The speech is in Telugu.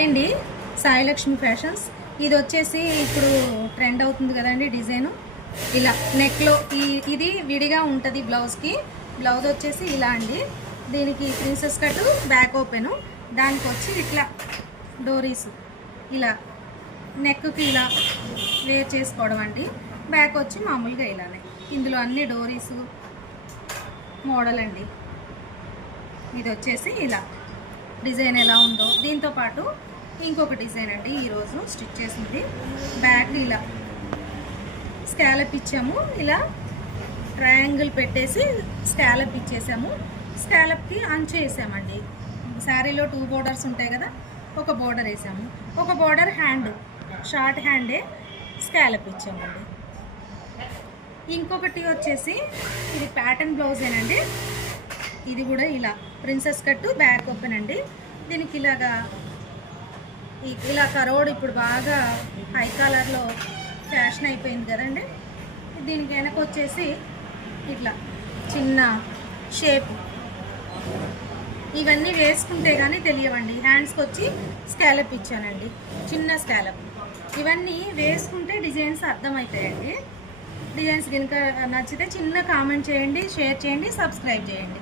హాయ్ అండి, సాయి లక్ష్మి ఫ్యాషన్స్. ఇది వచ్చేసి ఇప్పుడు ట్రెండ్ అవుతుంది కదండి డిజైను. ఇలా నెక్లో ఇది విడిగా ఉంటుంది బ్లౌజ్కి. బ్లౌజ్ వచ్చేసి ఇలా అండి. దీనికి ప్రిన్సెస్ కట్, బ్యాక్ ఓపెను. దానికి వచ్చి ఇట్లా డోరీస్ ఇలా నెక్కి ఇలా వేర్ చేసుకోవడం అండి. బ్యాక్ వచ్చి మామూలుగా ఇలానే. ఇందులో అన్ని డోరీసు మోడల్ అండి. ఇది వచ్చేసి ఇలా డిజైన్ ఎలా ఉందో దీంతో పాటు ఇంకొక డిజైన్ అండి ఈరోజు స్టిచ్ చేసింది. బ్యాక్ ఇలా స్కాలప్ ఇచ్చాము, ఇలా ట్రయాంగిల్ పెట్టేసి స్కాలప్ ఇచ్చేసాము. స్కాలప్కి అంచు వేసామండి. శారీలో 2 బోర్డర్స్ ఉంటాయి కదా, ఒక బోర్డర్ వేసాము, ఒక బోర్డర్ హ్యాండ్ షార్ట్ హ్యాండే స్కాలప్ ఇచ్చామండి. ఇంకొకటి వచ్చేసి ఇది ప్యాటర్న్ బ్లౌజేనండి. ఇది కూడా ఇలా ప్రిన్సెస్ కట్, బ్యాక్ ఓపెన్ అండి. దీనికి ఇలా కరోడ్ ఇప్పుడు బాగా హై కలర్లో ఫ్యాషన్ అయిపోయింది కదండి. దీనికి వెనక వచ్చేసి ఇట్లా చిన్న షేప్. ఇవన్నీ వేసుకుంటే కానీ తెలియవండి. హ్యాండ్స్కి వచ్చి స్కాలప్ ఇచ్చానండి, చిన్న స్కాలప్. ఇవన్నీ వేసుకుంటే డిజైన్స్ అర్థమవుతాయండి. డిజైన్స్ కనుక నచ్చితే చిన్న కామెంట్ చేయండి, షేర్ చేయండి, సబ్స్క్రైబ్ చేయండి.